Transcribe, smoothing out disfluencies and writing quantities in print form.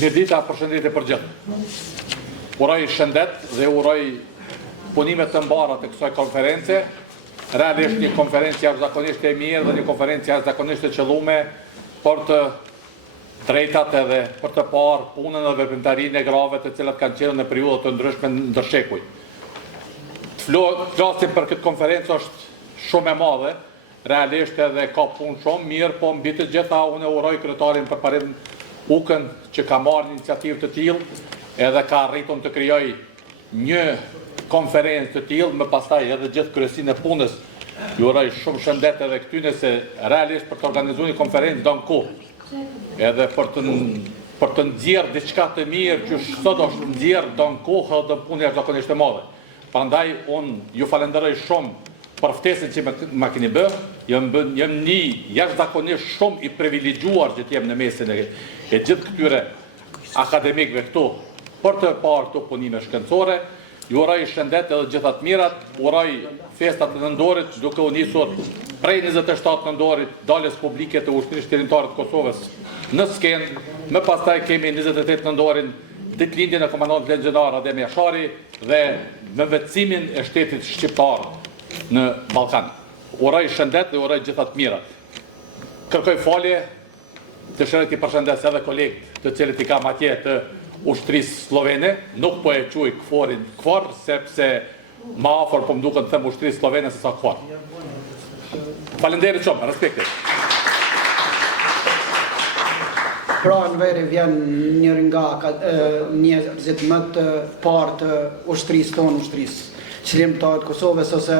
Një dita përshëndetje për gjithë. Uroj shëndet dhe uroj punimet të mbara të kësaj konference. Realisht një konferencë jashtëzakonisht e mirë dhe një konferencë jashtëzakonisht e qëllume për të drejtat edhe për të parë punën dhe veprimtarinë e grave të cilat kanë qenë në periudha të ndryshme ndërshekuj. Flasim për këtë konferencë është shumë e madhe, realisht edhe ka punë shumë mirë, po mbi të gjitha unë uroj kryetarin përparim Ukën që ka marrë një iniciativë të tillë edhe ka arritur të krijoj një konferencë të tillë, më pastaj edhe gjithë kryesinë e punës. Ju uroj shumë shëndet edhe këtyne se realisht për të organizuar një konferencë don kohë. Edhe për të nxjerrë diçka të mirë që sot është nxjerrë don kohë dhe punë jashtëzakonisht e madhe. Prandaj unë ju falenderoj shumë për ftesën që më keni bë. Jam një jashtëzakonisht shumë i privilegjuar që të jem në mesin e gjithë këtyre akademikëve këtu për të parë këto punime shkencore. Ju uroj shëndet edhe gjitha të mirat, uroj festat e nëndorit, duke u nisur prej 27 nëndorit daljes publike të ushtrisë qendrore të Kosovës në skenë, më pastaj kemi 28 nëndorin ditëlindjen e komandantit legjenar Adem Jashari dhe me vetësimin e shtetit shqiptar në Ballkan. Uroj shëndet dhe uroj gjitha të mirat. Kërkoj falje, dëshiroj t'i përshëndes edhe kolegët të cilët i kam atje të ushtrisë slovene, nuk po e quaj KFOR-in KFOR, sepse ma afër po më duket të them ushtrisë slovene se sa KFOR. Faleminderit shumë, respekte. Pra në veri vjen njëri nga njerëzit më të parë të ushtrisë tonë, ushtrisë qëllimtare të Kosovës ose